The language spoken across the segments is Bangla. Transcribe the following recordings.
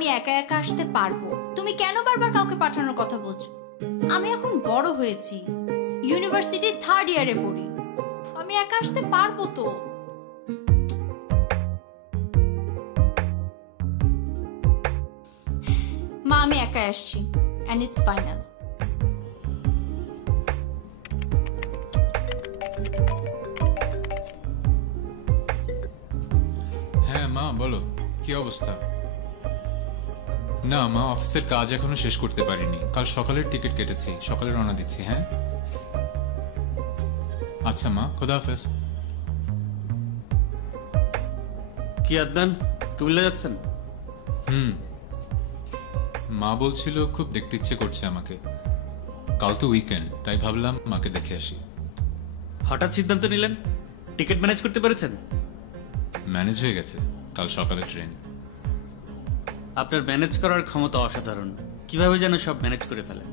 আমি একা একা আসতে পারবো। তুমি কেন বারবার কাউকে পাঠানোর কথা বলছো? আমি এখন বড় হয়েছি, ইউনিভার্সিটির 3rd ইয়ারে পড়ি, আমি একা আসতে পারবো তো। মা, আমি একা আসছি, এন্ড ইটস ফাইনাল। হ্যাঁ মা, বলো কি অবস্থা? না মা, অফিসের কাজ এখনো শেষ করতে পারিনি। কাল সকালের টিকিট কেটেছি, সকালে রওনা দিচ্ছি। হ্যাঁ আচ্ছা মা, খোদা হাফেজ। কি আদনান, কুমিল্লা যাচ্ছেন? মা বলছিল খুব দেখতে ইচ্ছে করছে আমাকে। কাল তো উইকেন্ড, তাই ভাবলাম মাকে দেখে আসি। হঠাৎ সিদ্ধান্ত নিলেন? টিকিট ম্যানেজ করতে পেরেছেন? ম্যানেজ হয়ে গেছে, কাল সকালে ট্রেন। আপনার ম্যানেজ করার ক্ষমতা অসাধারণ। কিভাবে যেন সব ম্যানেজ করে ফেলেন।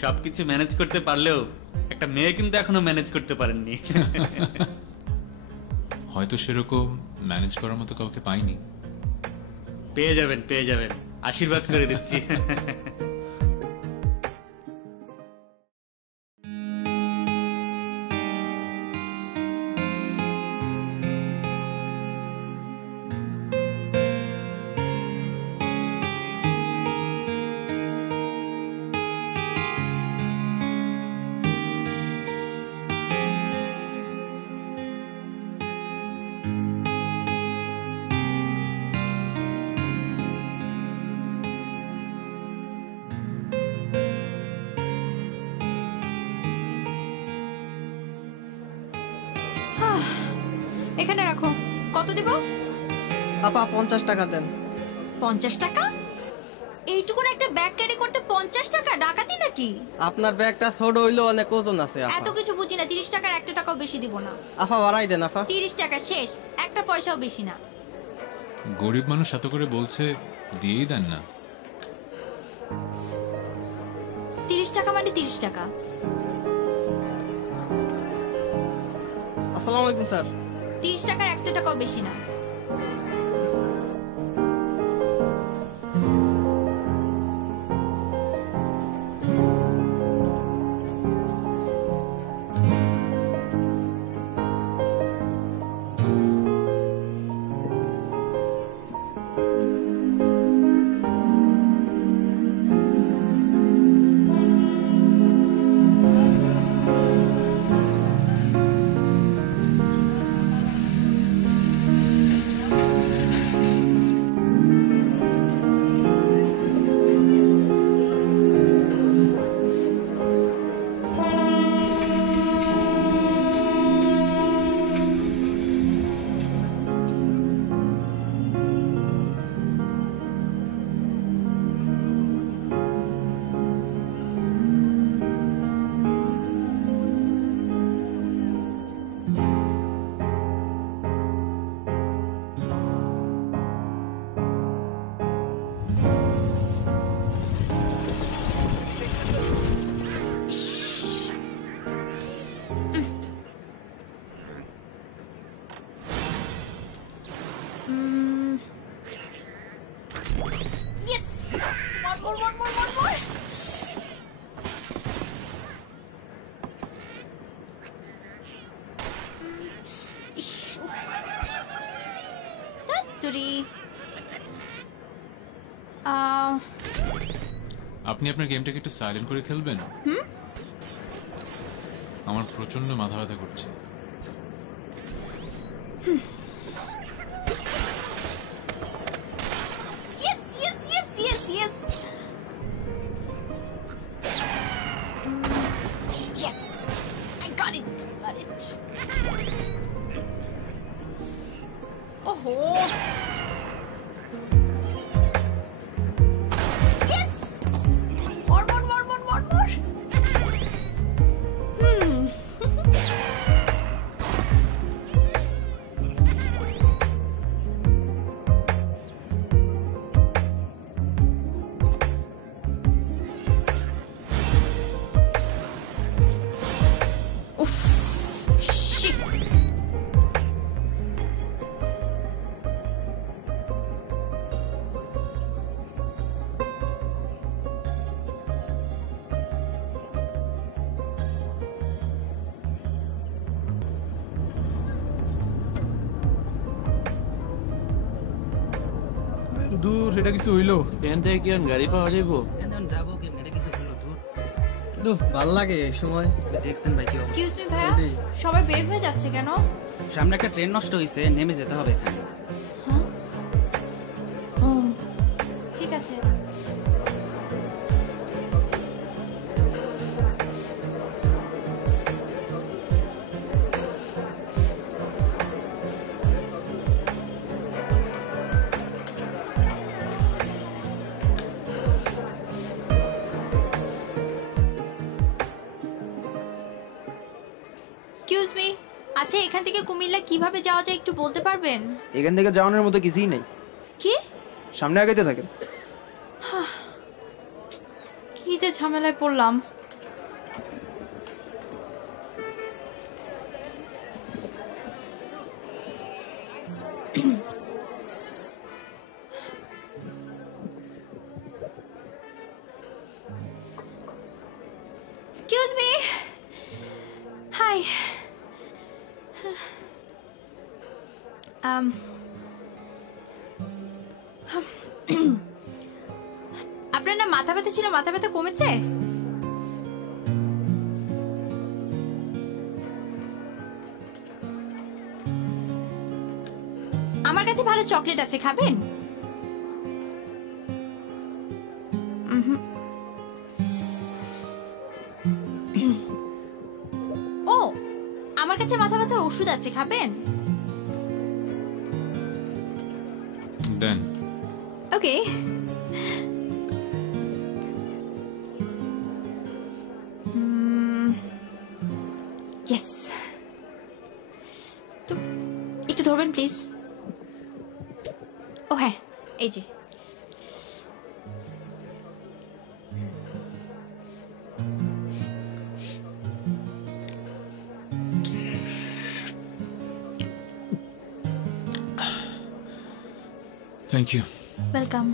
সবকিছু ম্যানেজ করতে পারলেও একটা মেয়ে কিন্তু এখনো ম্যানেজ করতে পারেননি। হয়তো সেরকম ম্যানেজ করার মতো কাউকে পাইনি। পেয়ে যাবেন, পেয়ে যাবেন, আশীর্বাদ করে দিচ্ছি। এখানে রাখো। কত দিব? আপা 50 টাকা দেন। 50 টাকা? এইটুকুন একটা ব্যাগ ক্যারি করতে 50 টাকা? ডাকাতি নাকি? আপনার ব্যাগটা ছোট হইলো, অনেক ওজন আছে আপা। এত কিছু বুঝি না। 30 টাকার একটা টাকাও বেশি দিব না। আপা বাড়াই দেন আপা। 30 টাকা শেষ, একটা পয়সাও বেশি না। গরিব মানুষ এত করে বলছে, দিয়েই দেন না। 30 টাকা মানে 30 টাকা। আসসালামু আলাইকুম স্যার। 30 টাকার একটা টাকাও বেশি না। আপনি আপনার গেমটাকে একটু সাইলেন্ট করে খেলবেন? আমার প্রচন্ড মাথা ব্যথা করছে। উফ, shit. দূর এটা কিছু হইলো। এখান থেকে কি আর গাড়ি পাওয়া যাবো? যাবো কি এটা কিছু হলো দূর ভাল লাগে এই সময়। দেখছেন ভাই কি অবস্থা? এক্সকিউজ মি ভাইয়া, সবাই বের হয়ে যাচ্ছে কেন? সামনে একটা ট্রেন নষ্ট হয়েছে, নেমে যেতে হবে এখানে। ও ঠিক আছে। এক্সকিউজ মি, আচ্ছা এখান থেকে কুমিল্লা কিভাবে যাওয়া যায় একটু বলতে পারবেন? এখান থেকে যাওয়ানোর মতো কিছুই নেই, কি সামনে আগাইতে থাকেন। কি যে ঝামেলায় পড়লাম। Excuse me, hi. আপনার না মাথা ব্যথা ছিল, মাথা ব্যথা কমেছে? আমার কাছে ভালো চকলেট আছে, খাবেন? ও, আমার কাছে মাথা ব্যথার ওষুধ আছে, খাবেন? দেন। ওকে। ইয়েস। তো একটু ধরবেন প্লিজ। ও হ্যাঁ, এই যে। Thank you. ওয়েলকাম।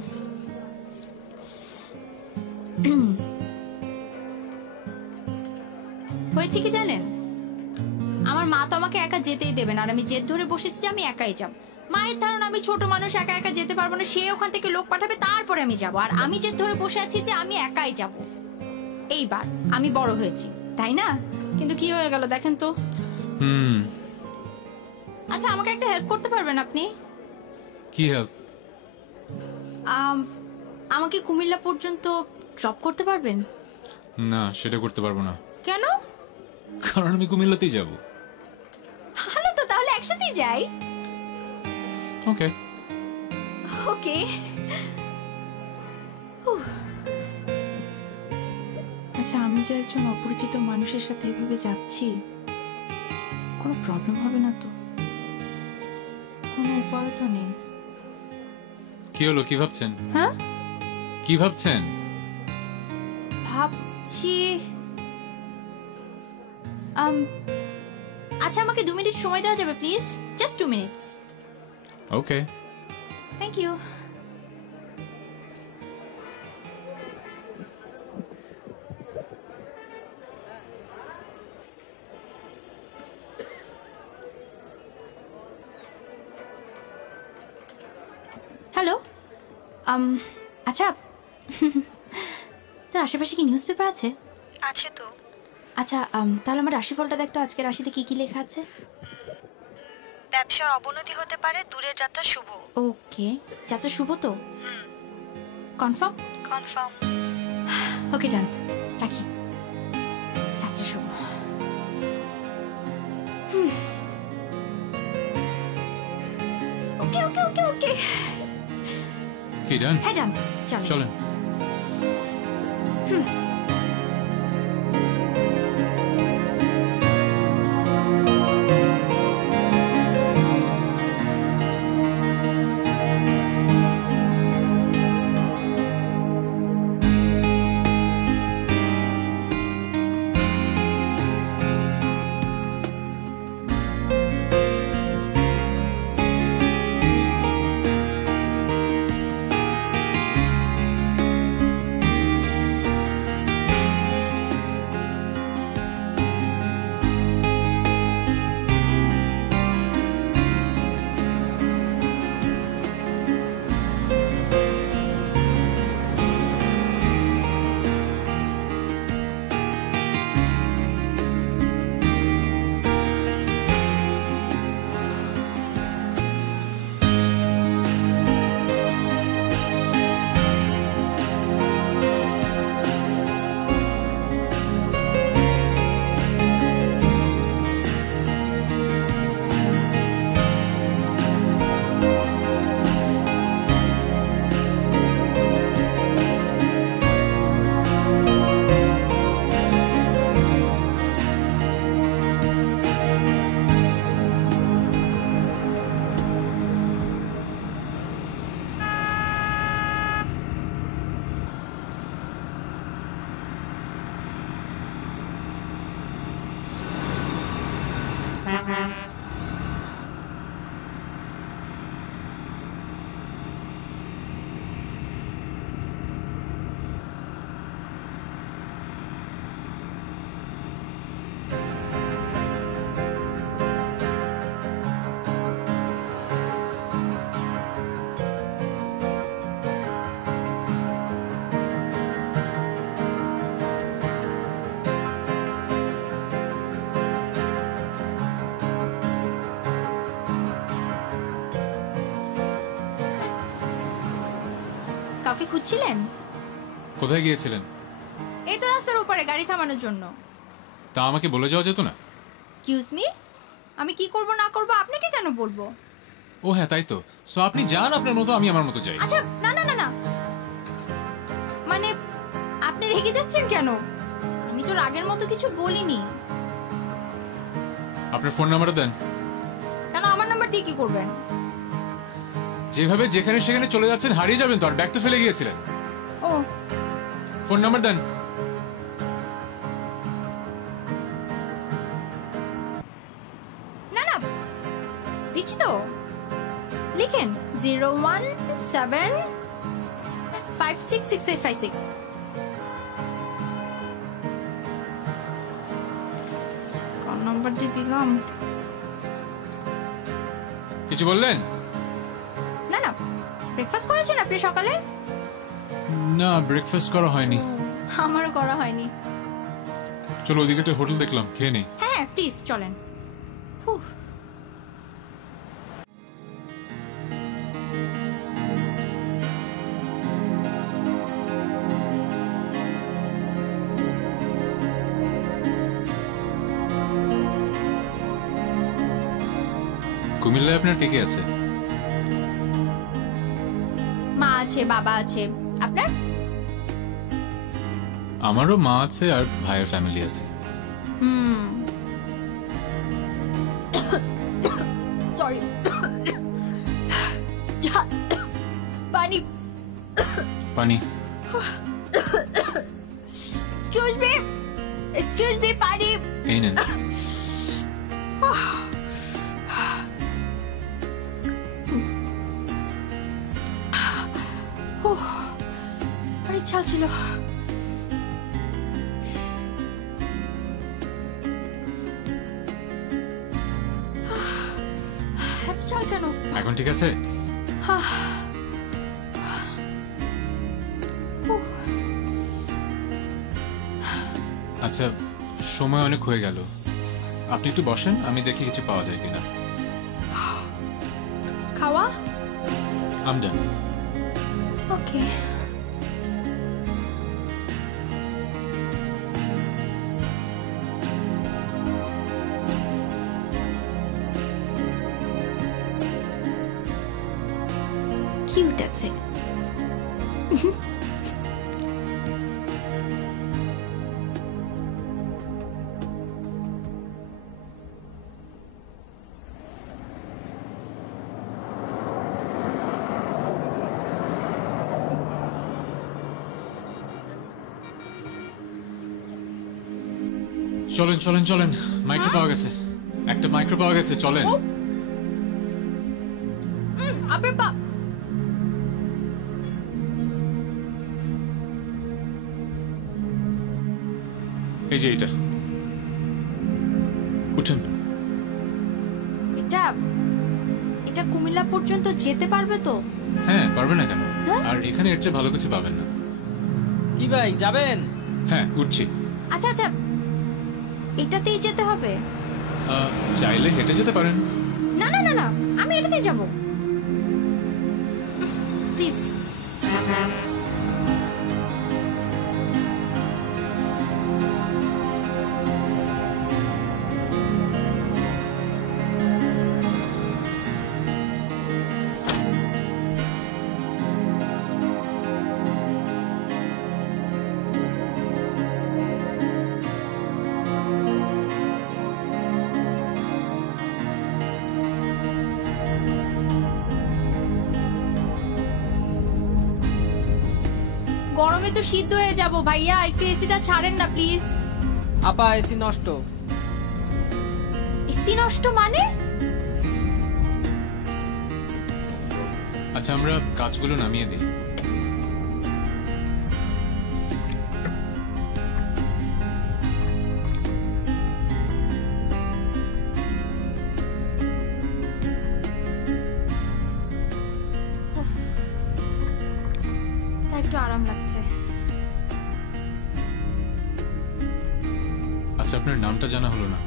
হয়েছে কি জানেন, আমার মা তো আমাকে একা যেতেই দেবেন, আর আমি জেদ ধরে বসেছি যে আমি একাই যাব। মায়ের ধারণা আমি ছোট মানুষ, একা একা যেতে পারবো না, সে ওখান থেকে লোক পাঠাবে, তারপরে আমি যাব। আর আমি জেদ ধরে বসে আছি যে আমি একাই যাব। এইবার আমি বড় হয়েছি, তাই না? কিন্তু কি হয়ে গেল দেখেন তো। আচ্ছা আমাকে একটা হেল্প করতে পারবেন আপনি? কি হেল্প? আমাকে কুমিল্লা পর্যন্ত ড্রপ করতে পারবেন? না, সেটা করতে পারবো না। কেন? কারণ আমি কুমিল্লাতেই যাব। ভালো তো, তাহলে একসাথেই যাই। ওকে। ওকে। আচ্ছা আমি যে একজন অপরিচিত মানুষের সাথে এভাবে যাচ্ছি, কোনো প্রবলেম হবে না তো? কোনো উপায় তো নেই। কি হলো, কি ভাবছেন? হ্যাঁ, কি ভাবছেন? ভাবছি আচ্ছা আমাকে 2 মিনিট সময় দেওয়া যাবে please? Just 2 minutes. Okay. Thank you. Hello, আচ্ছা তোর আশেপাশে কি নিউজ পেপার আছে? আছে তো। আচ্ছা তাহলে আমার রাশিফলটা দেখতো, আজকে রাশিতে কি কি লেখা আছে? ব্যবসার অবনতি হতে পারে, দূরের যাত্রা শুভ। ওকে, যাত্রা শুভ তো? কনফার্ম? কনফার্ম। ওকে ডান, রাখি। যাত্রা শুভ। ওকে ওকে ওকে ওকে। কি ডান? হ্যাঁ ডান, চল চলেন। কাউকে খুঁজছিলেন? কোথায় গিয়েছিলেন? এই তো রাস্তার উপরে গাড়ি থামানোর জন্য। তা আমাকে বলে যাওয়া যেত না? এক্সকিউজ মি, আমি কি করব না করব আপনাকে কেন বলবো? ও হ্যাঁ, তাই তো। সো আপনি যান আপনার মতো, আমি আমার মতো যাই। আচ্ছা, না না না না, মানে আপনি রেগে যাচ্ছেন কেন? আমি তো রাগের মতো কিছু বলিনি। আপনার ফোন নাম্বারটা দেন। কেন, আমার নাম্বার দিয়ে কি করবেন? যেভাবে যেখানে সেখানে চলে যাচ্ছেন হারিয়ে যাবেন তো, আর ব্যাগ তো ফেলে গিয়েছিলেন। ও ফোন নাম্বার দেন। না না, দিচ্ছি তো, লিখেন 01756666856। কোন নাম্বার যে দিলাম? কিছু বললেন? না না, ব্রেকফাস্ট করেছেন আপনি সকালে? না, ব্রেকফাস্ট করা হয়নি। আমারও করা হয়নি। চলো ওদিকে একটা হোটেল দেখলাম, খেয়ে নেই। হ্যাঁ প্লিজ চলেন। হুঁ। কুমিল্লায় আপনার কে কে আছে? মা আছে, বাবা আছে। আপনার? আমারও মা আছে আর ভাইয়ের ফ্যামিলি আছে। সরি, পানি পানি। এক্সকিউজ মি, পানি। এই নেন। অনেক ঝাল ছিল। এত ঝাল কেন? এখন ঠিক আছে? আচ্ছা, সময় অনেক হয়ে গেল, আপনি একটু বসেন, আমি দেখি কিছু পাওয়া যায় কিনা। খাওয়া? I'm done. ওকে। কিউট আছে। চলেন চলেন চলেন, মাইক্রো পাওয়া গেছে, একটা মাইক্রো পাওয়া গেছে, চলেন। আপনার পা। এই যে এটা, উঠুন। এটা এটা কুমিল্লা পর্যন্ত যেতে পারবে তো? হ্যাঁ, পারবে না কেন? আর এখানে এর চেয়ে ভালো কিছু পাবেন না। কি ভাই, যাবেন? হ্যাঁ, উঠছি। আচ্ছা আচ্ছা, এটাতেই যেতে হবে? চাইলে হেঁটে যেতে পারেন। না না না না, আমি এটাতেই যাব প্লিজ। গরমে তো সিদ্ধ হয়ে যাব ভাইয়া, একটু এসিটা ছাড়েন না প্লিজ। আপা, এসি নষ্ট। এসি কি নষ্ট মানে? আচ্ছা, আমরা কাজগুলো নামিয়ে দিই। তা একটু আরাম লাগছে। আচ্ছা, আপনার নামটা জানা হলো না।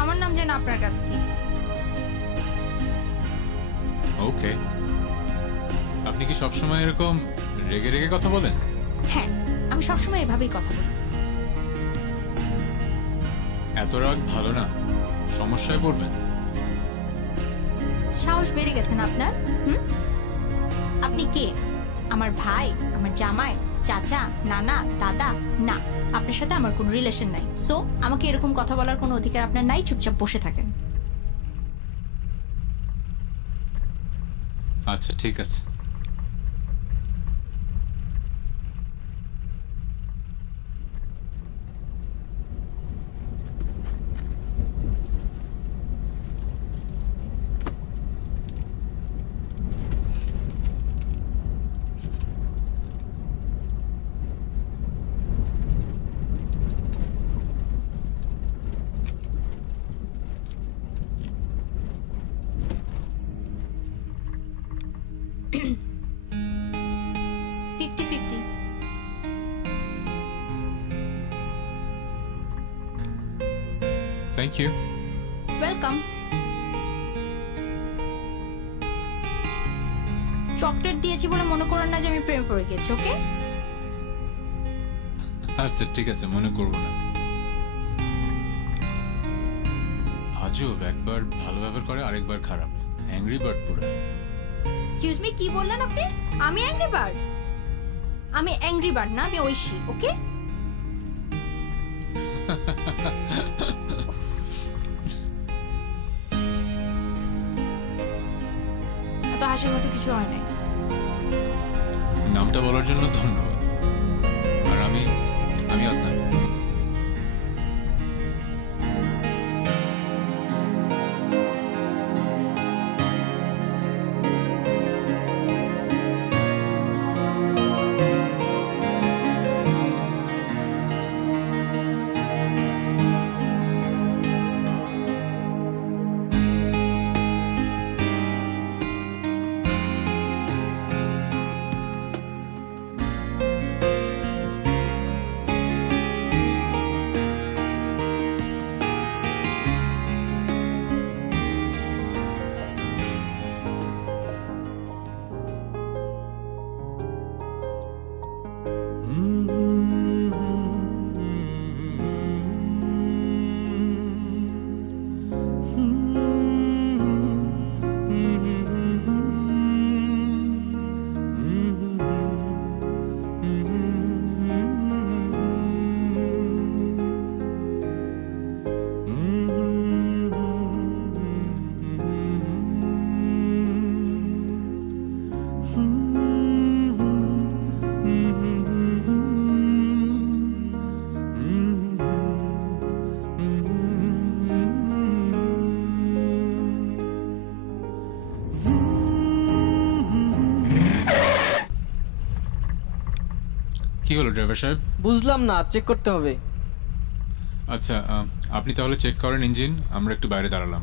আমার নাম যেন আপনার কাছে কি? ওকে। আপনি কি সবসময় এরকম রেগে রেগে কথা বলেন? হ্যাঁ, আমি সবসময় এভাবেই কথা বলি। এত রাগ ভালো না, সমস্যায় পড়বেন। সাহস বেড়ে গেছে না আপনার? আপনি কে? আমার ভাই, আমার জামাই, চাচা, নানা, দাদা? না, আপনার সাথে আমার কোনো রিলেশন নাই। সো আমাকে এরকম কথা বলার কোনো অধিকার আপনার নাই। চুপচাপ বসে থাকেন। আচ্ছা, ঠিক আছে। Thank you. ওয়েলকাম। চকলেট দিয়েছি বলে মনে করেন না যে আমি প্রেমে পড়ে গেছি, ওকে? আচ্ছা, ঠিক আছে, মনে করব না। আজব, একবার ভালো ব্যবহার করে আরেকবার খারাপ। অ্যাংরি বার্ড পুরো। এক্সকিউজ মি, কি বললেন আপনি? আমি অ্যাংরি বার্ড? আমি অ্যাংরি বার্ড না, আমি ঐশী, ওকে? এত হাসির মতো কিছু হয় নাই। নামটা বলার জন্য ধন্যবাদ। আর আমি আদনান। কি হলো ড্রাইভার সাহেব? বুঝলাম না, চেক করতে হবে। আচ্ছা, আপনি তাহলে চেক করেন ইঞ্জিন, আমরা একটু বাইরে দাঁড়ালাম।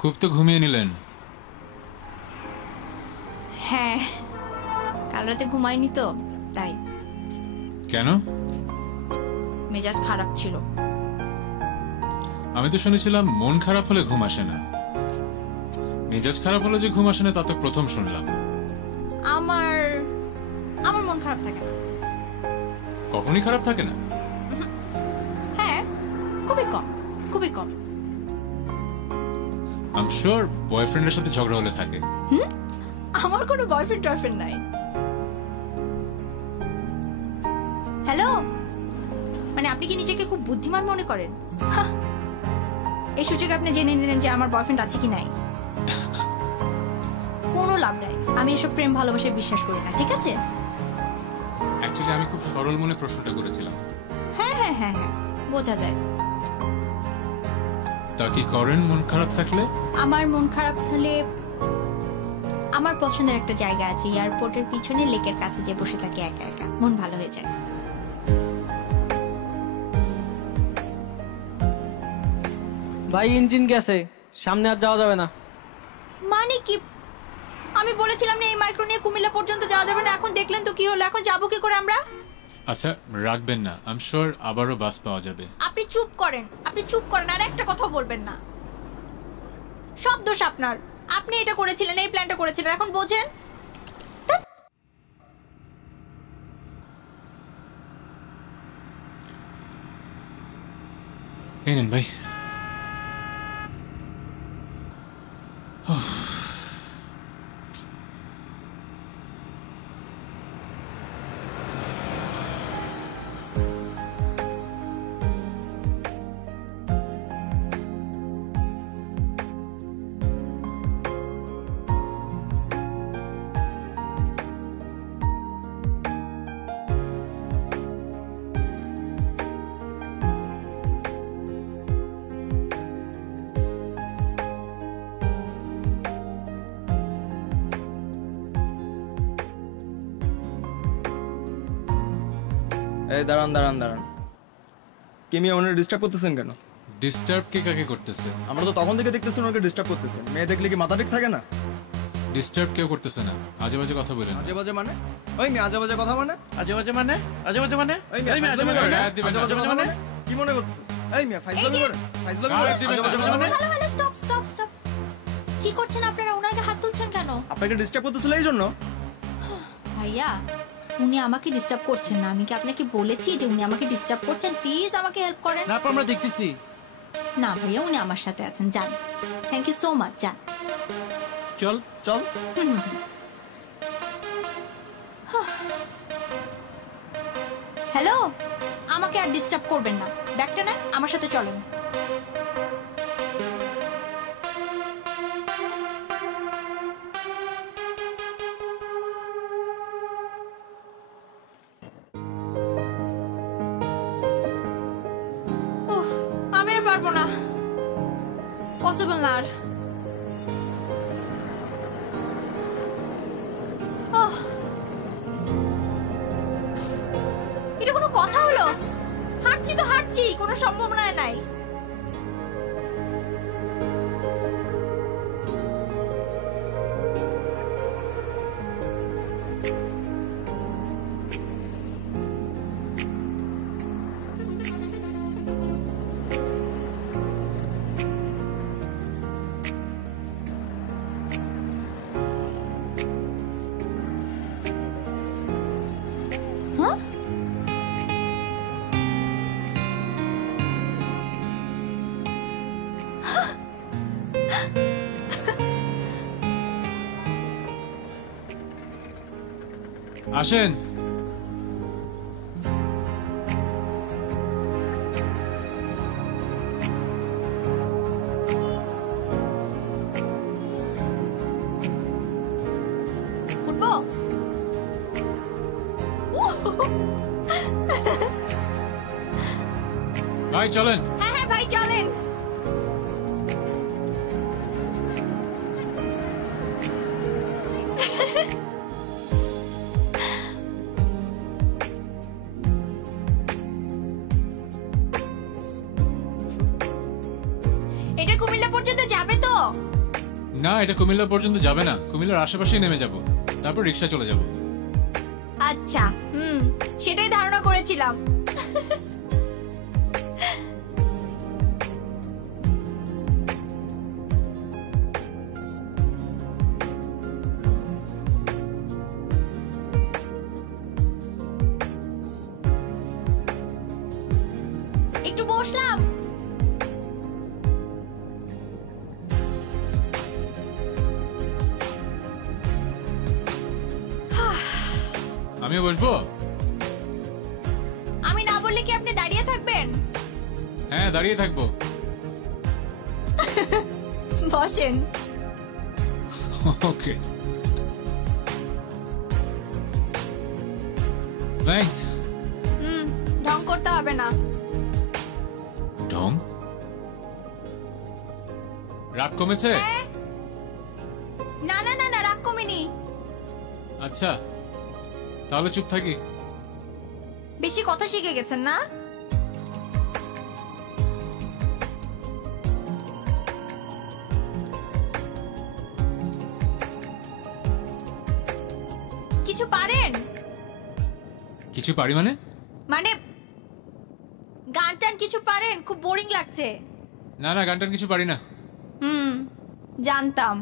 খুব তো ঘুমিয়ে নিলেন। হ্যাঁ, কাল রাতে ঘুমাইনি তো তাই। কেন? মেজাজ খারাপ ছিল। আমি তো শুনেছিলাম মন খারাপ হলে ঘুম আসে না। মেজাজ খারাপ হলে যে ঘুম আসে না তা তো প্রথম শুনলাম। আমার মন খারাপ থাকে না। কখনই খারাপ থাকে না? হ্যাঁ, খুবই কম, খুবই কম। আম শিওর বয়ফ্রেন্ডের সাথে ঝগড়া হলে থাকে। আমার কোনো বয়ফ্রেন্ড টয়ফ্রেন্ড নাই। হ্যালো, মানে আপনি কি নিজেকে খুব বুদ্ধিমান মনে করেন? হাহ, এই সুযোগে আপনি জেনে নিলেন যে আমার বয়ফ্রেন্ড আছে কি নাই। কোনো লাভ নাই, আমি এসব প্রেম ভালোবাসায় বিশ্বাস করি না, ঠিক আছে? অ্যাকচুয়ালি আমি খুব সরল মনে প্রশ্নটা করেছিলাম। হ্যাঁ হ্যাঁ হ্যাঁ হ্যাঁ, বোঝা যায়। তা কি করেন মন খারাপ থাকলে? আমার মন খারাপ হলে আমার পছন্দের একটা জায়গা আছে, এয়ারপোর্টের পিছনে লেকের কাছে যে বসে থাকি একা একা, মন ভালো হয়ে যায়। ভাই ইঞ্জিন গেছে, সামনে আর যাওয়া যাবে না। মানে কি? আমি বলেছিলাম না এই মাইক্রো নিয়ে কুমিল্লা পর্যন্ত যাওয়া যাবে না, এখন দেখলেন তো কি হলো, এখন যাবো কি করে আমরা? আচ্ছা রাখবেন না, আম শিওর আবারও বাস পাওয়া যাবে। আপনি চুপ করেন, আপনি চুপ করেন, আর একটা কথা বলবেন না। সব দোষ আপনার, আপনি এটা করেছিলেন, এই প্ল্যানটা করেছিলেন, এখন বোঝেন? ধ্যাৎ। এই নেন ভাই। এই দাঁড়ান দাঁড়ান দাঁড়ান, কি মিয়া ওনার ডিস্টার্ব করতেছেন কেন? ডিস্টার্ব কে কাকে করতেছে? আমরা তো তখন থেকে দেখতেছি ওনাকে ডিস্টার্ব করতেছেন। মেয়ে দেখলে কি মাথা ঠিক থাকে না? ডিস্টার্ব কেউ করতেছে না, আজে বাজে কথা বলেন। আজে বাজে মানে? ওই মেয়ে আজে বাজে কথা মানে? আজে বাজে মানে? আজে বাজে মানে? ওই মেয়ে এই মেয়ে, আজে ফাইজলামি বাজে করে? মানে? হ্যাঁ, দিবেন আজে বাজে না। কথা মানে? কি মনে করছে? এই মেয়ে ফাইজলামি করে? ফাইজলামি করে? হ্যাঁ, দিবেন আজে না। বাজে কথা মানে? Hello hello, stop stop stop. কি করছেন আপনারা? ওনাকে হাত তুলছেন কেন? আপনাকে ডিস্টার্ব করতেছিল এই জন্য? ভাইয়া, উনি আমাকে ডিস্টার্ব করছেন না, আমি কি আপনাকে বলেছি যে উনি আমাকে ডিস্টার্ব করছেন? প্লিজ আমাকে হেল্প করেন। না আপা, আমরা দেখতেছি। না ভাইয়া, উনি আমার সাথে আছেন, যান। থ্যাংক ইউ সো মাচ, যান। চল। চল। হ্যালো, আমাকে আর ডিস্টার্ব করবেন না, ব্যাগটা নেন, আমার সাথে চলেন। উফ, আমি আর পারবো না, পসিবল না আর। ওহ, এটা কোনো কথা হলো? হাঁটছি তো হাঁটছি, কোনো সম্ভাবনা নাই। হ্যাঁ? আসেন। উঠবো? ভাই চলেন। হ্যাঁ হ্যাঁ ভাই, চলেন। এটা কুমিল্লা পর্যন্ত যাবে তো? না, এটা কুমিল্লা পর্যন্ত যাবে না, কুমিল্লার আশেপাশেই নেমে যাব, তারপর রিক্সা চলে যাব। আচ্ছা, সেটাই ধারণা করেছিলাম। একটু বসলাম। আমিও বসবো? আমি না বললে কি আপনি দাঁড়িয়ে থাকবেন? হ্যাঁ, দাঁড়িয়ে থাকবো। বসেন। ওকে, থ্যাঙ্কস। ঢং করতে হবে না। ঢং? রাগ কমেছে? না না না না, রাগ কমেনি। আচ্ছা, তাহলে চুপ থাকি। বেশি কথা শিখে গেছেন না? কিছু পারেন? কিছু পারি মানে? মানে গান টান কিছু পারেন? খুব বোরিং লাগছে। না না, গান টান কিছু পারি না। জানতাম।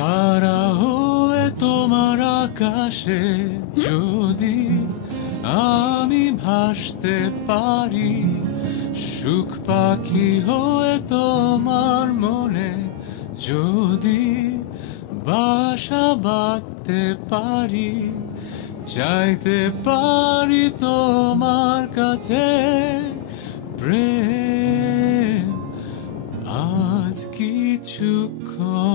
তারা হয়ে তোমার আকাশে যদি আমি ভাসতে পারি, সুখ পাখি হয়ে তোমার মনে যদি বাসা বাঁধতে পারি, চাইতে পারি তোমার কাছে প্রেম আজ কিছুক্ষণ।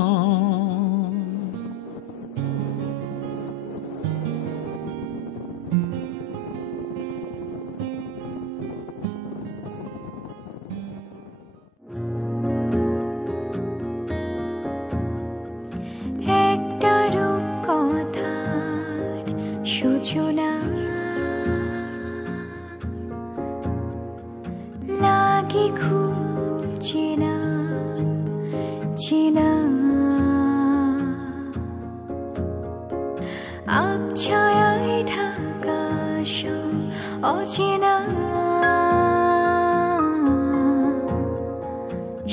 একটা রূপকথার সূচনা লাগে খুব চেনা চেনা, আবছায়ায় ঢাকা সব অচেনা,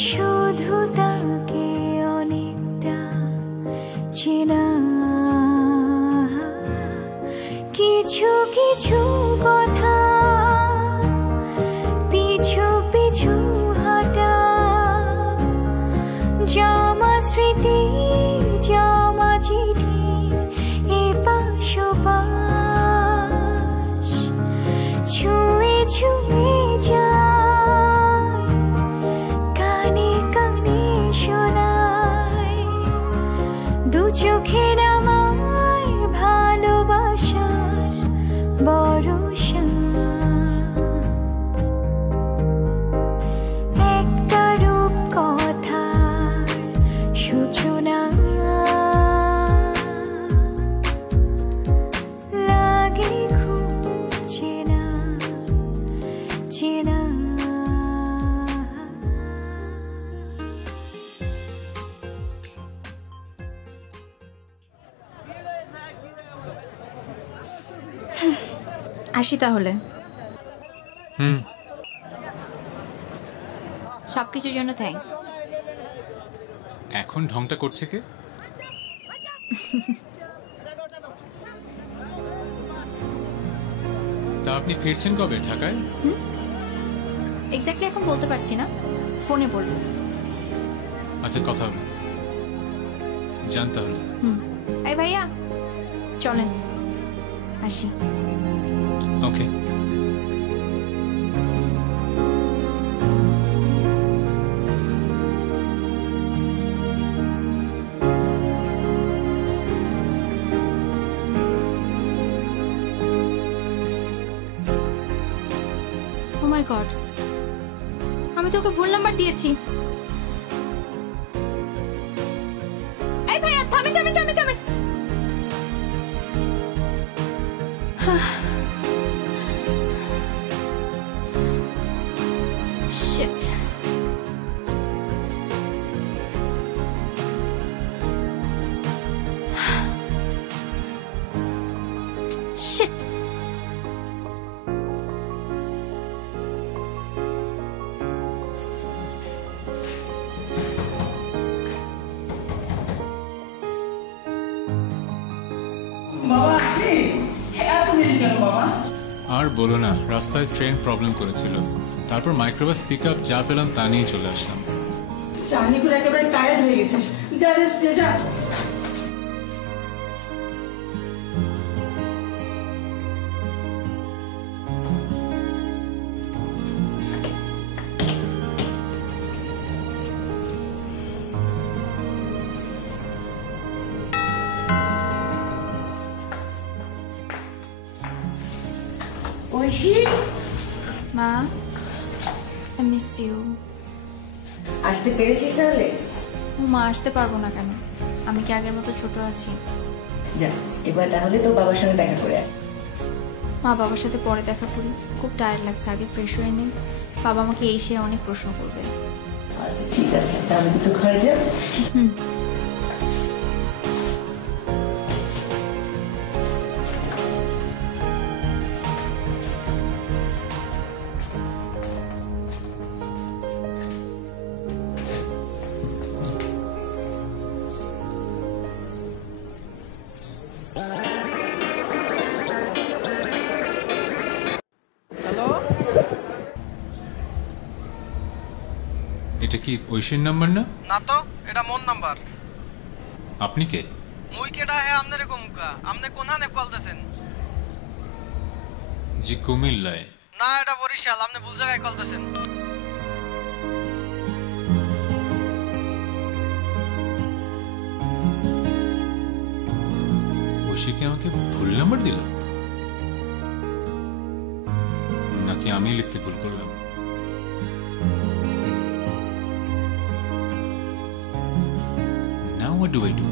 শুধু তাকে অনেকটা চেনা। কিছু কিছু কথা পিছু পিছু হাঁটা, জামা স্মৃতি জামা চিঠির এপাশ ওপাশ, ছুঁয়ে ছুঁয়ে যায় কানে কানে শোনায়, দু চোখের আমায় ভালোবাসার বরষা। একটা রূপকথার সূচনা লাগে খুব চেনা চেনা। আসি তাহলে। হুম, সবকিছুর জন্য থ্যাঙ্কস। এখন ঢংটা করছে কে? তা আপনি ফিরছেন কবে ঢাকায়? এক্স্যাক্টলি এখন বলতে পারছি না, ফোনে বলবো। আচ্ছা, কথা হবে। জানতে হলে। এই ভাইয়া চলেন, আসি। ওকে। ও মাই গড, আমি তোকে ভুল নাম্বার দিয়েছি। এই ভাইয়া থামেন থামেন থামেন থামেন। Shit. Shit. বাবা আসি, এত দেরি কেন বাবা? আর বলো না, রাস্তায় ট্রেন প্রবলেম করেছিল, তারপর মাইক্রোবাস পিক আপ যা পেলাম তা নিয়ে চলে আসলাম। জার্নি করে একেবারে টায়ার্ড হয়ে গেছিস, যা রেস্ট নে, যা। ঐশী, মা, I miss you. আসতে পেরেছিস তাহলে? মা, আসতে পারবো না কেন? আমি কি আগের মতো ছোট আছি? যা, এবার তাহলে তোর বাবার সঙ্গে দেখা করে আয়। মা, বাবার সাথে পরে দেখা করি, খুব টায়ার্ড লাগছে, আগে ফ্রেশ হয়ে নিই। বাবা আমাকে এই সে অনেক প্রশ্ন করবে। আচ্ছা ঠিক আছে, তাহলে তুই ঘরে যা। হুম। এটা কি ঐশীর নাম্বার না? না তো, এটা মোর নাম্বার। আপনি কে? মুই কেডা হে আমনে কমুকা? আমনে কোনখানে কল দিছেন? জি কুমিল্লায়। না, এটা বরিশাল, আমনে ভুল জায়গায় কল দিছেন। ঐশী কি আমাকে ভুল নাম্বার দিল, নাকি আমি লিখতে ভুল করলাম? Now what do I do?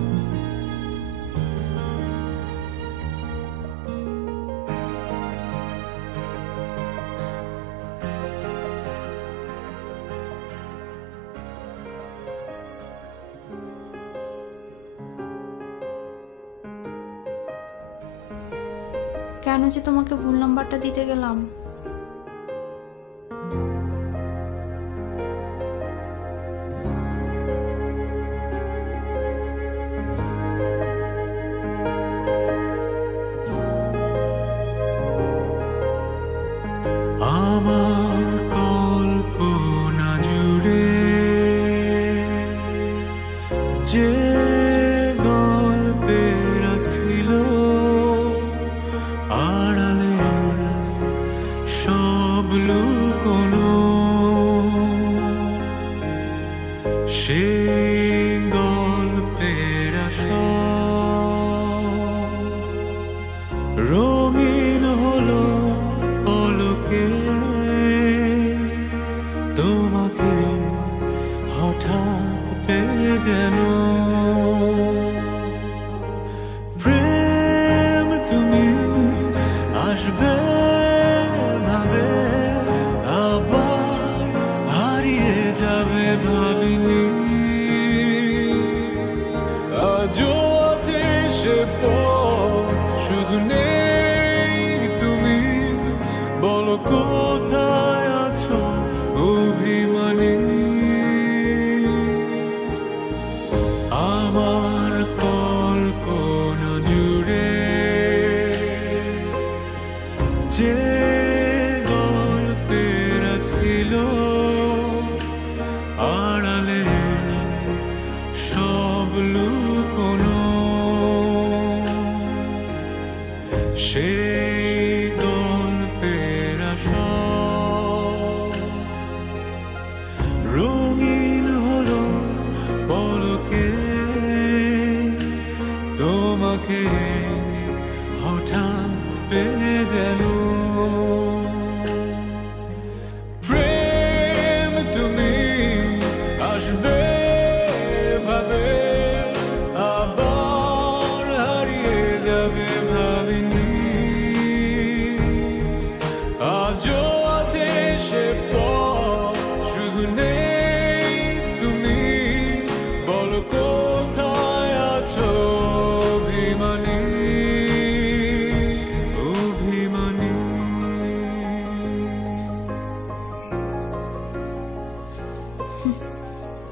কেন যে তোমাকে ভুল নাম্বারটা দিতে গেলাম? আমার কল্পনা জুড়ে যে গল্পের ছিল আড়ালে সব লুকোনো, সেই গল্পের রঙিন হলো পলকে তোমাকে হঠাৎ পেয়ে যেন। প্রেম তুমি আসবে ভাবে, আবার হারিয়ে যাবে ভাবিনি। আজও আছে সে পথ, শুধু নেই তুমি। বলো কোথায় আছো অভিমানী? আমার কল্পনা জুড়ে যে গল্পের ছিল আড়ালে সব লুকোনো, সেই গল্পের রঙিন হলো পলকে তোমাকে হঠাৎ পেয়ে যেন। প্রেম তুমি আসবে ভাবে, আবার হারিয়ে যাবে ভাবিনি। আজও আছে সে পথ, শুধু নেই তুমি। বলো কোথায় আছো অভিমানী, অভিমানী।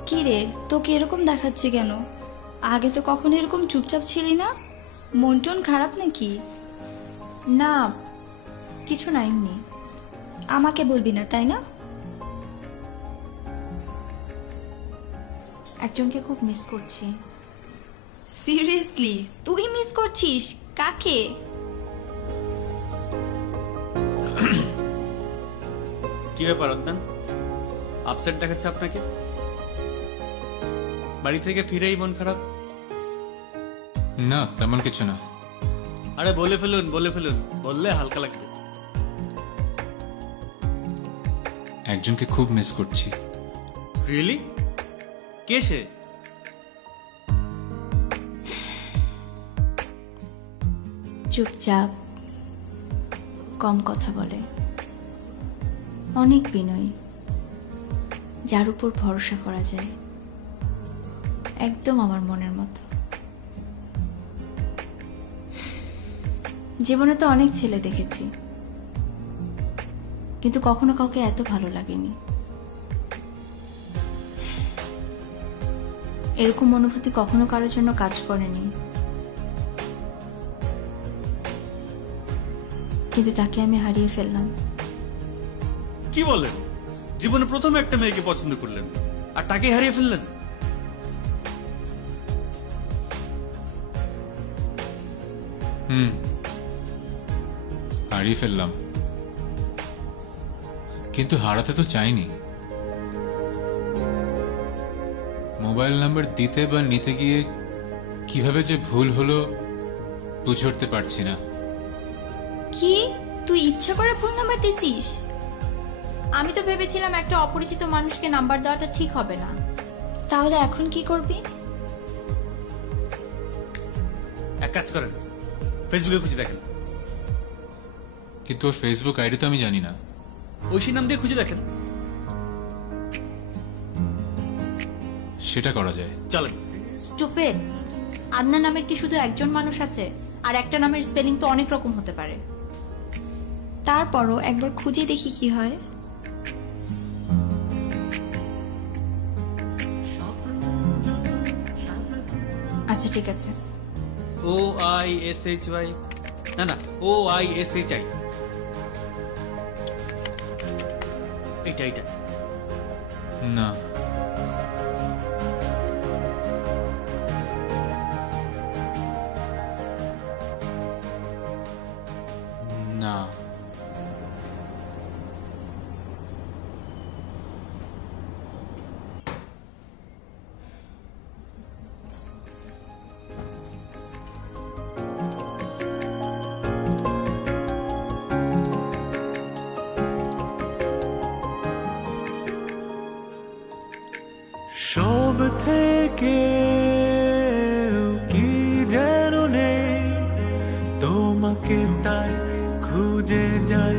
কি রে, তোকে এরকম দেখাচ্ছে কেন? আগে তো কখনো এরকম চুপচাপ ছিলি না। মন টন খারাপ নাকি? না, কিছু না, এমনি। আমাকে বলবি না তাই না? একজনকে খুব মিস করছি। সিরিয়াসলি তুই মিস করছিস? কাকে? কি ব্যাপার অদ্যান, আপসেট দেখাচ্ছে আপনাকে? বাড়ি থেকে ফিরেই মন খারাপ? না, তেমন কিছু না। আরে বলে ফেলুন, বলে ফেলুন, বললে হালকা লাগবে। একজনকে খুব মিস করছি। রিয়েলি? কে সে? চুপচাপ, কম কথা বলে, অনেক বিনয়ী, যার উপর ভরসা করা যায়, একদম আমার মনের মতো। জীবনে তো অনেক ছেলে দেখেছি, কিন্তু কখনো কাউকে এত ভালো লাগেনি। এরকম অনুভূতি কখনো কারোর জন্য কাজ করেনি, কিন্তু তাকে আমি হারিয়ে ফেললাম। কি বলেন? জীবনে প্রথম একটা মেয়েকে পছন্দ করলেন আর তাকে হারিয়ে ফেললেন? হারিয়ে ফেললাম, কিন্তু হারাতে তো চাইনি। মোবাইল নাম্বার দিতে বা নিতে গিয়ে কিভাবে যে ভুল হলো বুঝে উঠতে পারছি না। কি তুই ইচ্ছা করে ফোন নাম্বার দিছিস? আমি তো ভেবেছিলাম একটা অপরিচিত মানুষকে নাম্বার দেওয়াটা ঠিক হবে না। তাহলে এখন কি করবি? এক কাজ করেন, ফেসবুকে খুঁজে দেখেন। কিন্তু ওর ফেসবুক আইডি তো আমি জানি না। ঐশী নাম দিয়ে খুঁজে দেখেন। সেটা করা যায়। চলেন। স্টুপিড, আদনান নামের কি শুধু একজন মানুষ আছে? আর একটা নামের স্পেলিং তো অনেক রকম হতে পারে। তারপরও একবার খুঁজে দেখি কি হয়। আচ্ছা ঠিক আছে। OISHY, না না, OISHI, এইটা এইটা। না, না, সব থেকে কি যেন নেই, তোমাকে তাই খুঁজে যাই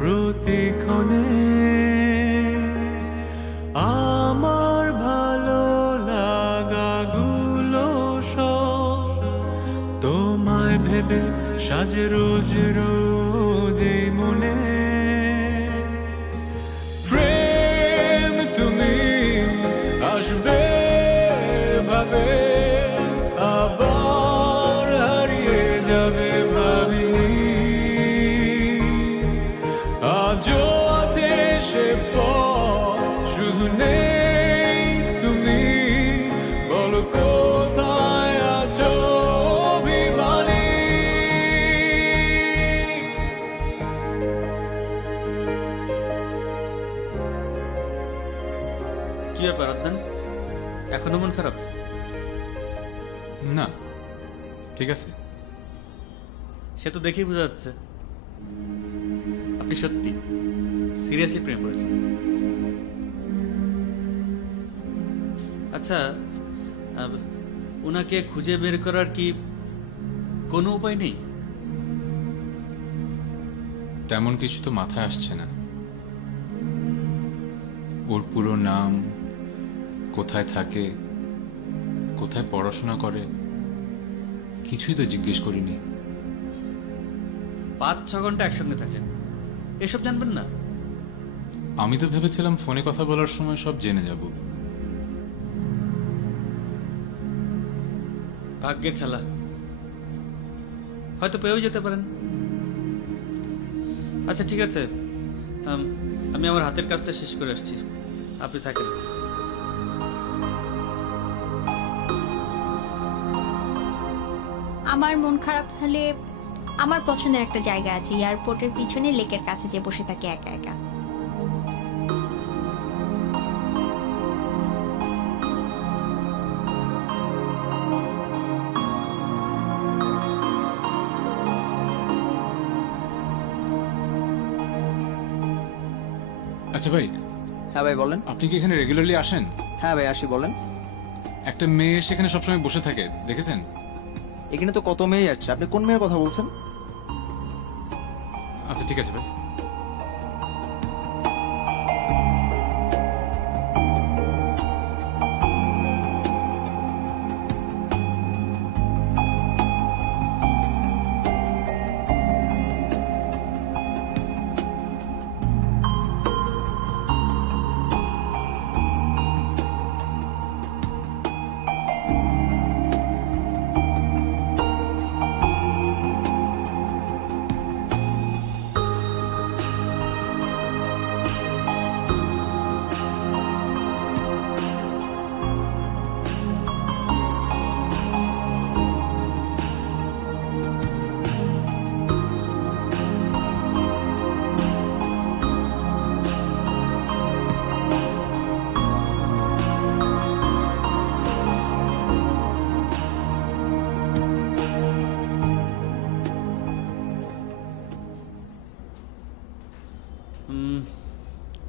প্রতিক্ষণে। আমার ভালো লাগাগুলো সব তোমায় ভেবে সাজে রোজ রোজ এই মনে। প্রেম তুমি আসবে ভাবে, আবার হারিয়ে যাবে ভাবিনি। আজও আছে সে পথ, শুধু নেই তুমি। বলো কোথায় আছো অভিমানী? কি ব্যাপার অদ্যান, এখনো মন খারাপ? না, ঠিক আছে। সে তো দেখেই বোঝা যাচ্ছে আপনি সত্যি সিরিয়াসলি প্রেম করেছেন। আচ্ছা, ওনাকে খুঁজে বের করার কি কোনো উপায় নেই? তেমন কিছু তো মাথায় আসছে না। ওর পুরো নাম, কোথায় থাকে, কোথায় পড়াশোনা করে, কিছুই তো জিজ্ঞেস করিনি। 5-6 ঘন্টা একসঙ্গে থাকেন, এসব জানবেন না? আমি তো ভেবেছিলাম ফোনে কথা বলার সময় সব জেনে যাব। ভাগ্যের খেলা, হয়তো পেয়েও যেতে পারেন। আচ্ছা ঠিক আছে, আমি আমার হাতের কাজটা শেষ করে আসছি, আপনি থাকেন। আমার মন খারাপ হলে আমার পছন্দের একটা জায়গা আছে, এয়ারপোর্টের পিছনে লেকের কাছে যে বসে থাকে একা একা। আচ্ছা ভাই। হ্যাঁ ভাই বলেন। আপনি কি এখানে রেগুলারলি আসেন? হ্যাঁ ভাই আসি, বলেন। একটা মেয়ে সেখানে সবসময় বসে থাকে, দেখেছেন? এখানে তো কত মেয়ে আছে, আপনি কোন মেয়ের কথা বলছেন? আচ্ছা ঠিক আছে ভাই।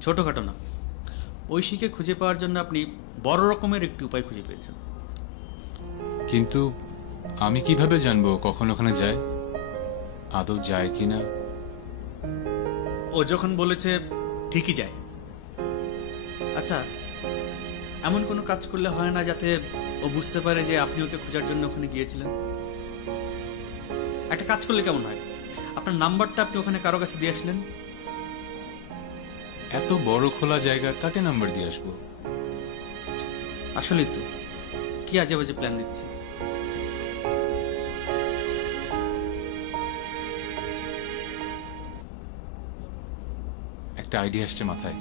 ছোটখাটো না, ঐশীকে খুঁজে পাওয়ার জন্য আপনি বড় রকমের একটি উপায় খুঁজে পেয়েছেন। কিন্তু আমি কিভাবে জানবো কখন ওখানে যায়, আদৌ যায় কিনা? ও যখন বলেছে ঠিকই যায়। আচ্ছা, এমন কোনো কাজ করলে হয় না যাতে ও বুঝতে পারে যে আপনি ওকে খোঁজার জন্য ওখানে গিয়েছিলেন? একটা কাজ করলে কেমন হয়, আপনার নাম্বারটা আপনি ওখানে কারো কাছে দিয়ে আসলেন। এত বড় খোলা জায়গা, কাকে নাম্বার দিয়ে আসবো? আসলেই তো কি আজে বাজে প্ল্যান দিচ্ছি। একটা আইডিয়া আসছে মাথায়,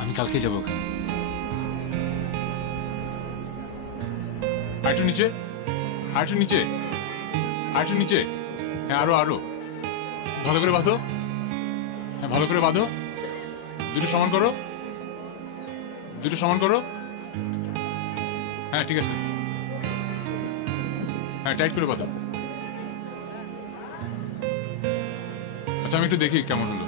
আমি কালকে যাবো ওখানে। আরেকটু নিচে, আরেকটু নিচে, আরেকটু নিচে। হ্যাঁ আরো আরো ভালো করে বাঁধো। হ্যাঁ ভালো করে বাঁধো, দুটো সমান করো, দুটো সমান করো। হ্যাঁ ঠিক আছে, হ্যাঁ টাইট করে বাঁধো। আচ্ছা আমি একটু দেখি কেমন হলো।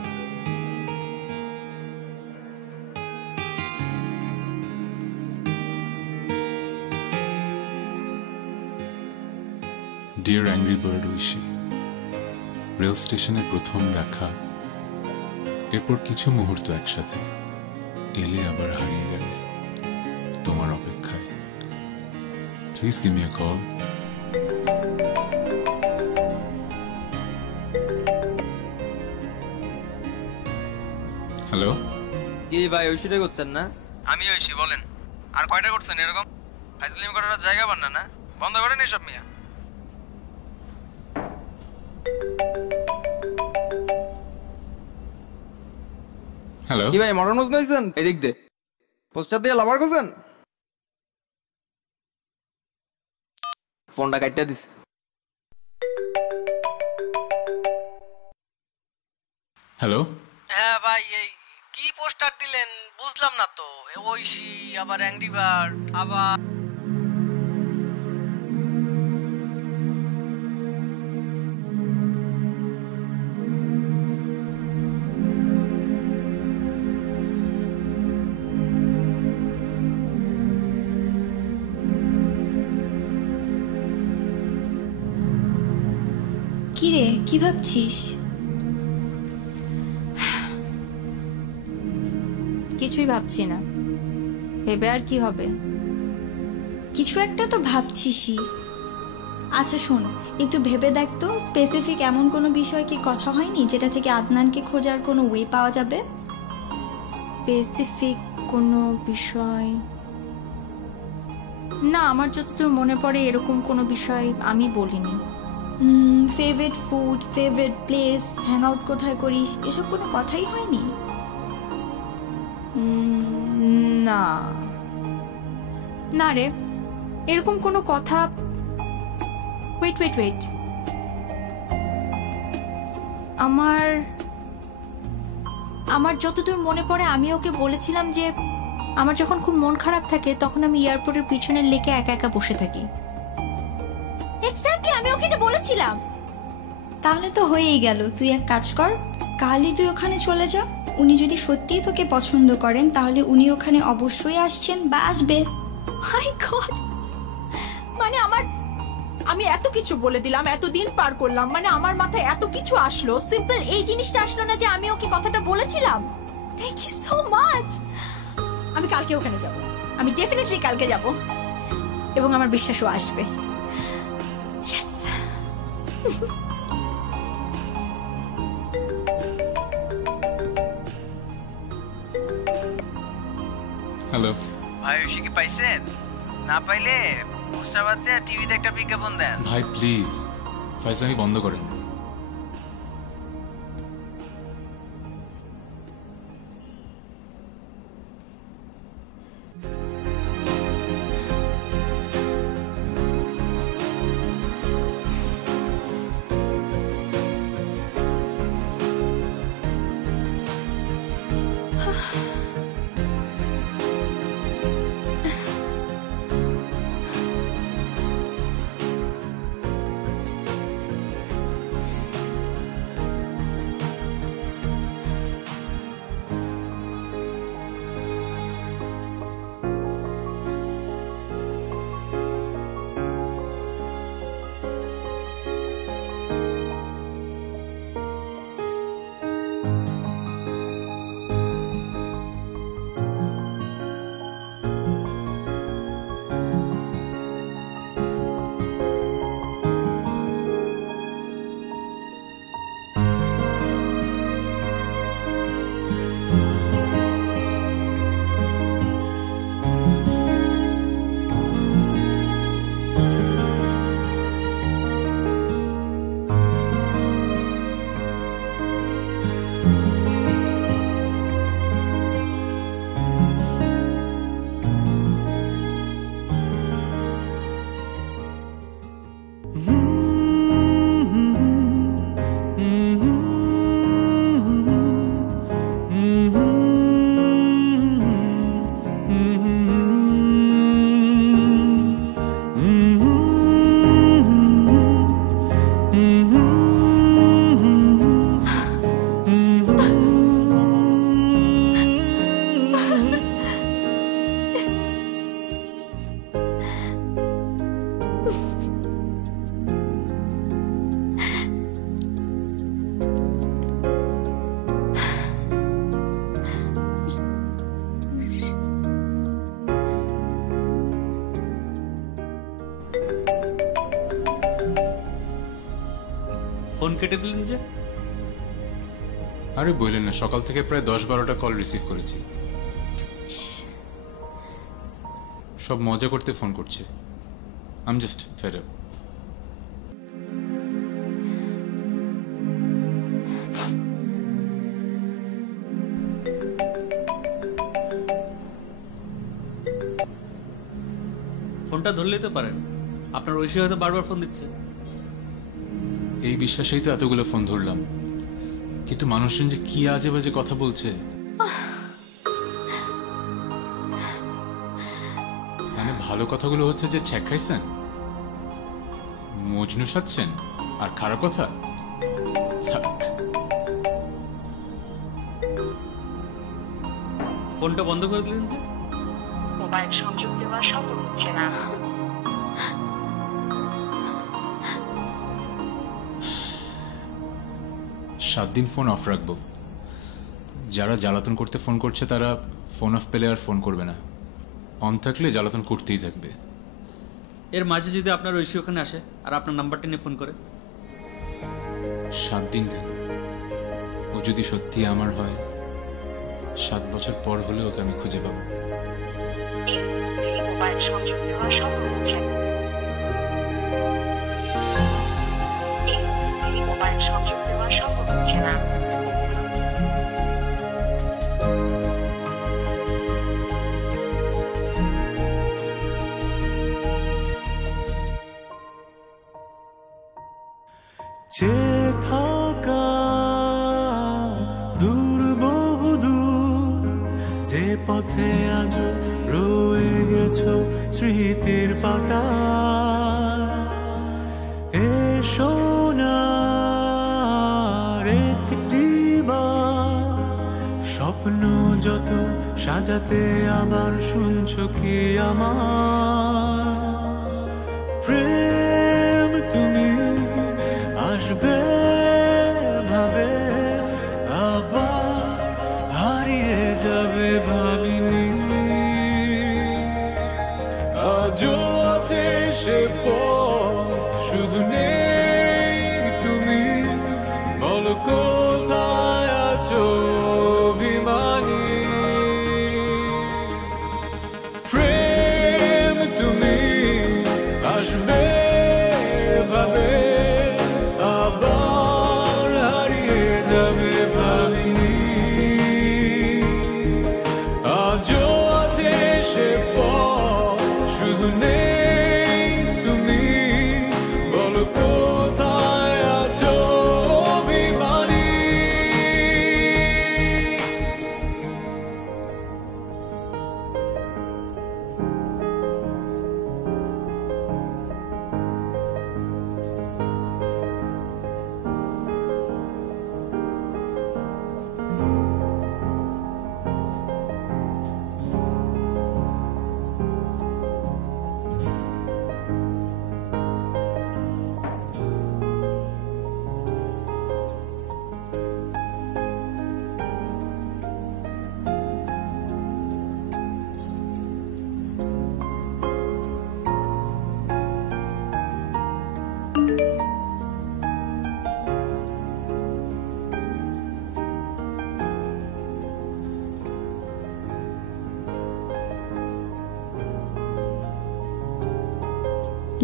Dear angry bird Aishi, rail স্টেশনে প্রথম দেখা, এরপর কিছু মুহূর্ত একসাথে, এলে আবার হারিয়ে গেলে তোমার অপেক্ষায়। Please give me a call. Hello. কি ভাই ঐশীটা করছেন না? আমি ঐশী, বলেন। আর কয়টা করছেন এরকম? ফাইজলিম করার জায়গা পান না? বন্ধ করেন এসব মিয়া। হ্যালো। কি ভাই মডার্ন হোস নইছেন? এদিক দে পোস্টার দিয়ে লাভার করছেন? ফোনটা কাটতে দিছে। হ্যালো। হ্যাঁ ভাই, এই কি পোস্টার দিলেন বুঝলাম না তো। ঐশী আবার অ্যাংরি বার্ড আবার কিরে, কি ভাবছিস? কিছুই ভাবছি না, ভেবে আর কি হবে। কিছু একটা তো ভাবছিসই। আচ্ছা শোন, একটু ভেবে দেখ তো, স্পেসিফিক এমন কোনো বিষয় কি কথা হয়নি যেটা থেকে আদনানকে খোঁজার কোনো ওয়ে পাওয়া যাবে? স্পেসিফিক কোনো বিষয় না, আমার যতদূর মনে পড়ে এরকম কোনো বিষয় আমি বলিনি। Favourite food, favourite place, hang out কোথায় করিস, এসব কোনো কথাই হয়নি? না না রে, এরকম কোনো কথা। ওয়েট ওয়েট ওয়েট, আমার যতদূর মনে পড়ে আমি ওকে বলেছিলাম যে আমার যখন খুব মন খারাপ থাকে তখন আমি এয়ারপোর্টের পিছনের লেকে একা একা বসে থাকি। এক্স্যাক্টলি, আমি ওকে এটা বলেছিলাম। তাহলে তো হয়েই গেল। তুই এক কাজ কর, কালই তুই ওখানে চলে যা। উনি যদি সত্যিই তোকে পছন্দ করেন তাহলে উনি ওখানে অবশ্যই আসছেন বা আসবে। মাই গড, মানে আমি এত কিছু বলে দিলাম, এতদিন পার করলাম, মানে আমার মাথায় এত কিছু আসলো, সিম্পল এই জিনিসটা আসলো না যে আমি ওকে কথাটা বলেছিলাম। Thank you so much. আমি কালকে ওখানে যাব, আমি ডেফিনেটলি কালকে যাব, এবং আমার বিশ্বাসও আসবে। ইয়েস। হ্যালো ভাই, ঐশী কি পাইছেন? না পাইলে পোস্টার বাদ দিয়ে টিভিতে একটা বিজ্ঞাপন দেন। ভাই প্লিজ ফাইজলামি বন্ধ করেন। ফোন কেটে দিলেন যে? আরে বললেন না, সকাল থেকে প্রায় 10-12টা কল রিসিভ করেছি। সব মজা করতে ফোন করছে। I am just fed up. ফোনটা ধরলেই তো পারেন, আপনার ঐশী হয়তো বারবার ফোন দিচ্ছে। এই বিশ্বাসেই তো এতগুলো ফোন ধরলাম, কিন্তু মানুষজন যে কি আজে বাজে কথা বলছে। মানে ভালো কথাগুলো হচ্ছে যে ছ্যাক খাইছেন, মজনু সাচ্ছেন, আর খারাপ কথা থাক। ফোনটা বন্ধ করে দিলেন যে? মোবাইল সংযোগ দেওয়া সম্ভব হচ্ছে না। 7 দিন ফোন অফ রাখবো। যারা জ্বালাতন করতে ফোন করছে তারা ফোন অফ পেলে আর ফোন করবে না, অন থাকলে জ্বালাতন করতেই থাকবে। এর মাঝে যদি আপনার ঐশী ওখানে আসে আর আপনার নাম্বারটা নিয়ে ফোন করে? 7 দিন কেন? ও যদি সত্যি আমার হয়, 7 বছর পর হলে ওকে আমি খুঁজে পাবো। মোবাইল সংযোগ দেওয়া সম্ভব হচ্ছে না। চেয়ে থাকা দূর বহুদূর, যে পথে আজ রয়ে গেছো স্মৃতির পাতা, এসো না একটি বার, স্বপ্ন যত সাজাতে আবার শুনছো কি আমার প্রেম, তুমি আসবে ভাবে আবার হারিয়ে যাবে ভাবিনি, আজও আছে সে পথ শুধু নেই তুমি, বলো কোথায় আছো অভিমানী, প্রেম তুমি আসবে ভাবে আবার হারিয়ে যাবে ভাবিনি, আজও আছে সে পথ শুধু নেই তুমি, বলো কোথায় আছো অভিমানী।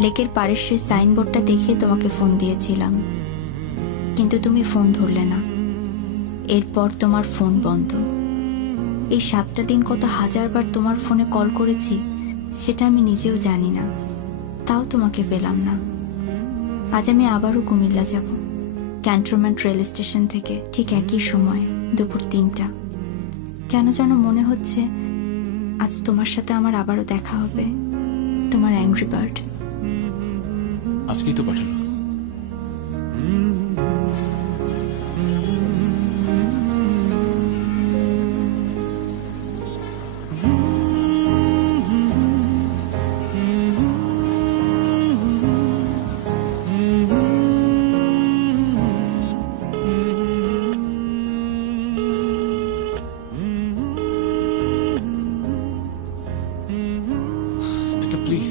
লেকের পাড়ের সেই সাইনবোর্ডটা দেখে তোমাকে ফোন দিয়েছিলাম, কিন্তু তুমি ফোন ধরলে না। এরপর তোমার ফোন বন্ধ। এই 7টা দিন কত হাজারবার তোমার ফোনে কল করেছি সেটা আমি নিজেও জানি না, তাও তোমাকে পেলাম না। আজ আমি আবারও কুমিল্লা যাব, ক্যান্টনমেন্ট রেল স্টেশন থেকে ঠিক একই সময় দুপুর 3টা। কেন যেন মনে হচ্ছে আজ তোমার সাথে আমার আবারও দেখা হবে। তোমার অ্যাংরি বার্ড। আজকেই তো পাঠানো। প্লিজ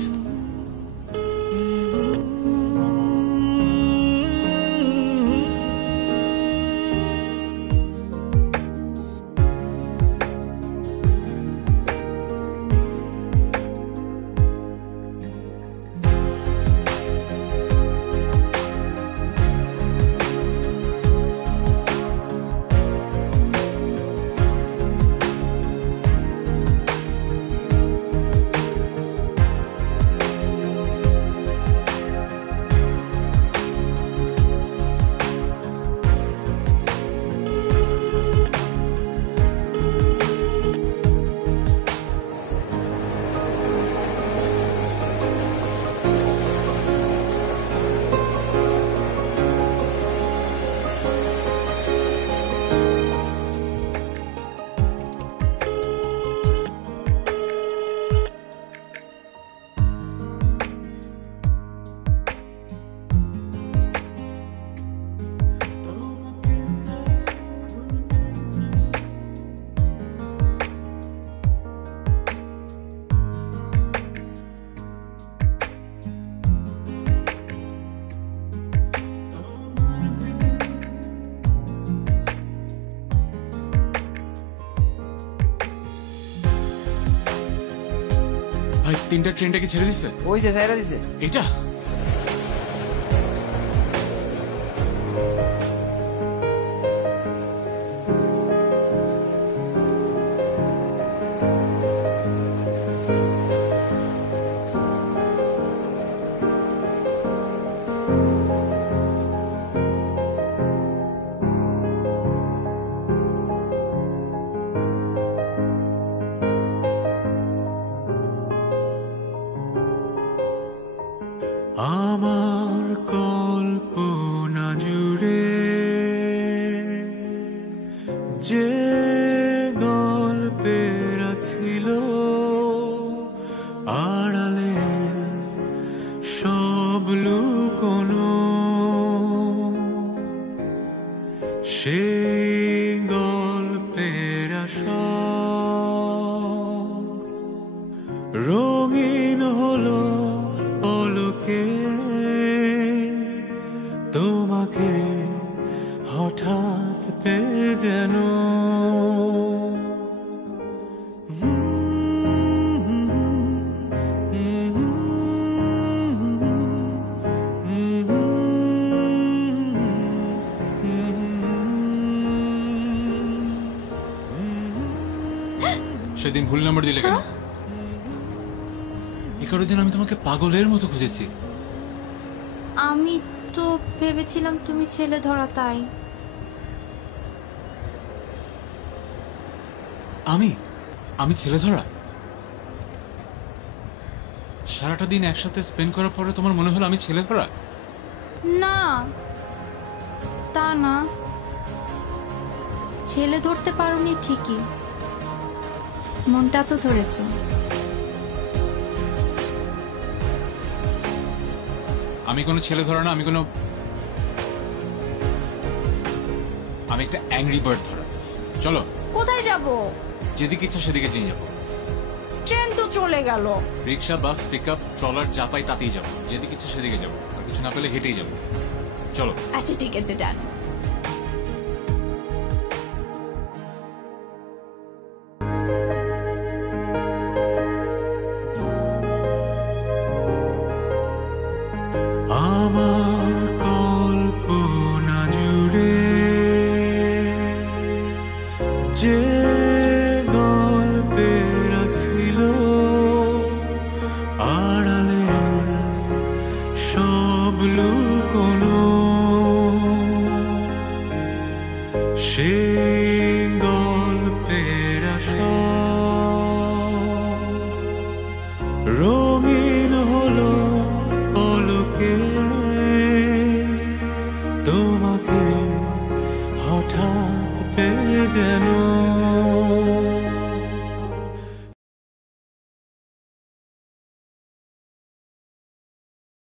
ভাই 3টা ট্রেনটা কি ছেড়ে দিচ্ছে? ওই যে ছেড়ে দিছে। এটা আমার কল্পনা জুড়ে যে গল্পের ছিল আড়ালে সব লুকোনো, সেই গল্পের সব রঙিন হলো পলকে, তোমাকে হঠাৎ পেয়ে যেন। সেদিন ভুল নাম্বার দিলে কেন? এগারো দিন আমি তোমাকে পাগলের মতো খুঁজেছি। আমি তো ভেবেছিলাম তুমি ছেলে ধরা, তাই। আমি ছেলে ধরা? সারাটা দিন একসাথে স্পেন্ড করার পরে তোমার মনে হলো আমি ছেলে ধরা? না, তা না। ছেলে ধরতে পারোনি ঠিকই, মনটা তো ধরেছ। আমি কোনো ছেলে ধরা না, আমি একটা অ্যাংরি বার্ড ধরা। চলো। কোথায় যাব? যেদিকে ইচ্ছা সেদিকে নিয়ে যাবো। ট্রেন তো চলে গেল। রিক্সা, বাস, পিকআপ, ট্রলার যা পাই তাতেই যাবো। যেদিকে ইচ্ছা সেদিকে যাবো, আর কিছু না পেলে হেঁটেই যাবো। চলো। আচ্ছা ঠিক আছে, ডান। আমার কল্পনা জুড়ে যে গল্পের ছিল আড়ালে সব লুকোনো, সেই গল্পের সব রঙিন হলো পলকে, তোমাকে হঠাৎ পেয়ে যেন।